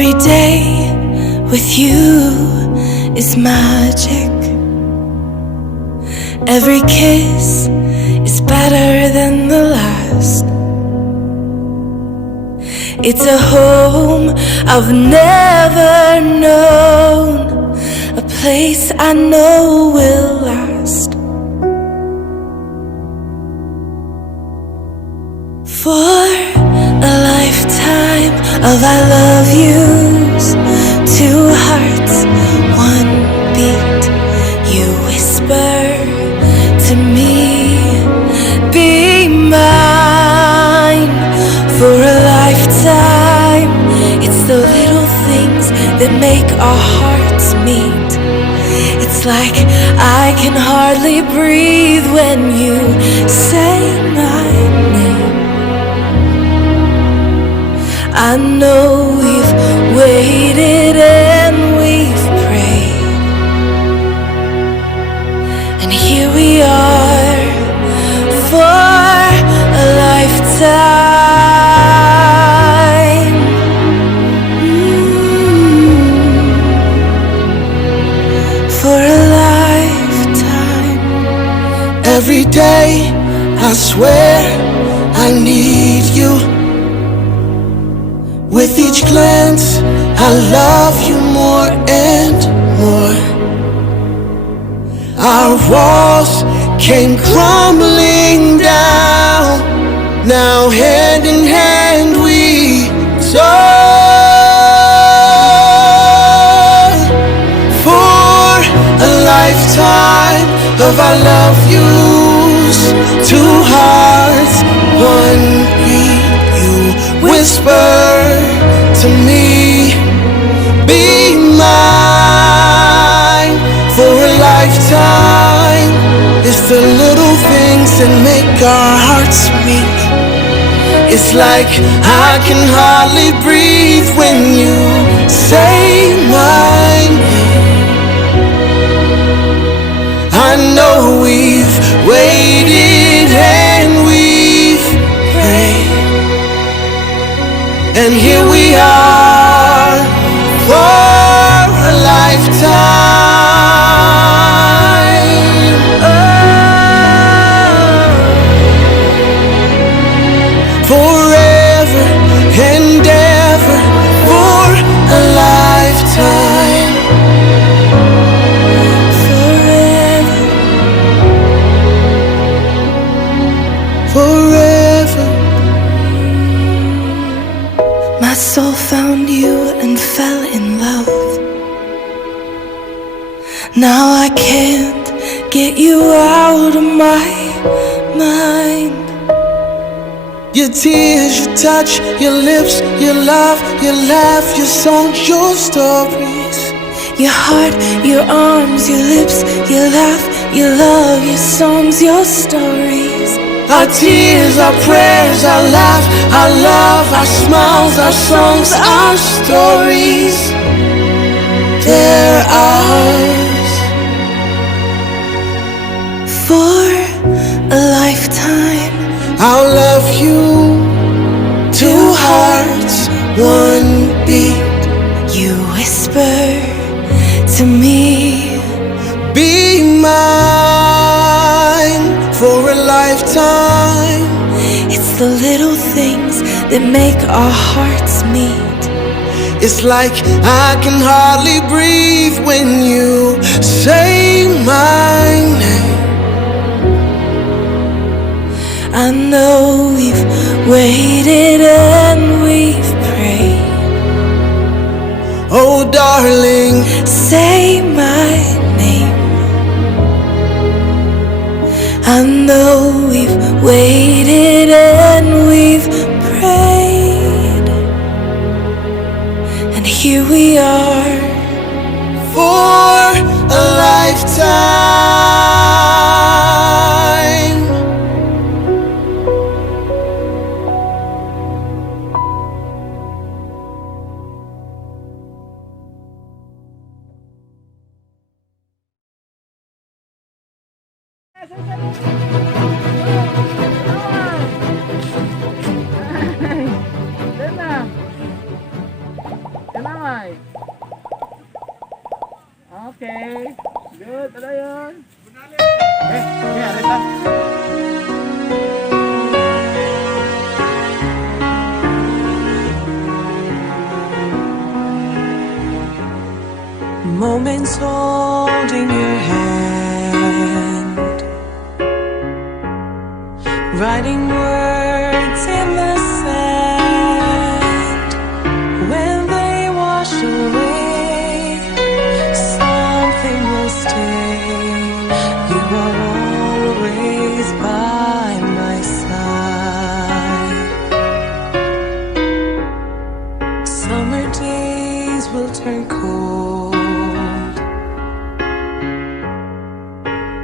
Every day with you is magic. Every kiss is better than the last. It's a home I've never known, a place I know will last. For a lifetime of I love yous, two hearts, one beat. You whisper to me, be mine. For a lifetime, it's the little things that make our hearts meet. It's like I can hardly breathe when you say my name. I know we've waited and we've prayed, and here we are for a lifetime. For a lifetime. Every day I swear I need you. With each glance, I love you more and more. Our walls came crumbling down. Now hand in hand we soar. For a lifetime of I love yous, two hearts, one beat. You whisper to me, be mine. For a lifetime, it's the little things that make our hearts meet. It's like I can hardly breathe when you say my name. I know we've waited and we've prayed, and here we are for a lifetime. Forever and ever for a lifetime. Forever. Forever. My soul found you and fell in love. Now I can't get you out of my mind. Your tears, your touch, your lips, your love, your laugh, your songs, your stories. Your heart, your arms, your lips, your laugh, your love, your songs, your stories. Our tears, our prayers, our laugh, our love, our smiles, our songs, our stories. They're ours. For a lifetime, I'll love you, two hearts, one beat. you whisper to me, Be mine for a lifetime. it's the little things that make our hearts meet. It's like I can hardly breathe when you say my name. I know we've waited and we've prayed. Oh darling, Say my name. I know we've waited and we've prayed, and here we are for a lifetime. Tenang. Good, ano yun? Arita. Moments holding your hand, writing words in the sand. When they wash away, something will stay. You are always by my side. Summer days will turn cold,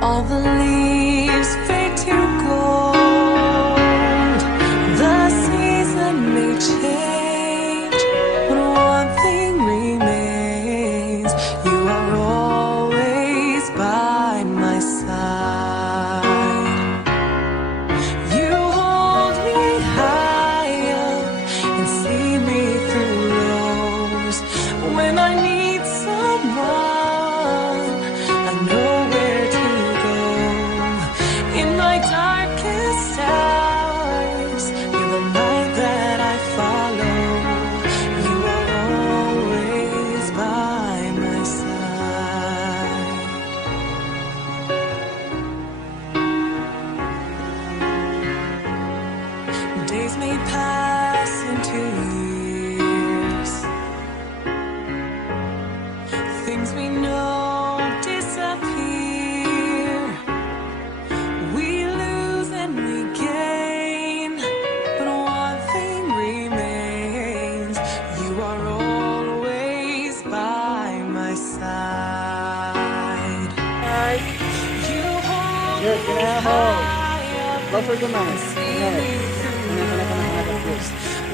all the leaves fade to gold. The season may change, but one thing remains. You are always by my side. You hold me high up and see me through lows. When I need someone, I know where to go. In my darkest hours, you're the light that I follow. You are always by my side. Days may pass into years, things we know disappear. We lose and we gain, but one thing remains. You are always by my side. You hold Good, me ginahon. high up Closer to mine. and see Okay. me through Good.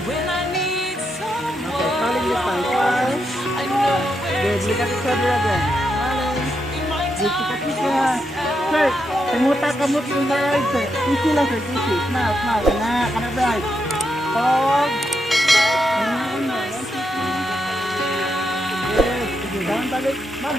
when I need someone. Okay, smiling this time. Smile. I know where Good, look at each other again. Smiling. Good, sikap-sikap na. Sir, simuta kamot yung right, sir. Easy lang, sir. Easy. Smile, smile. Kana right. Forward. Yes, sige. Down balik. Ma'am,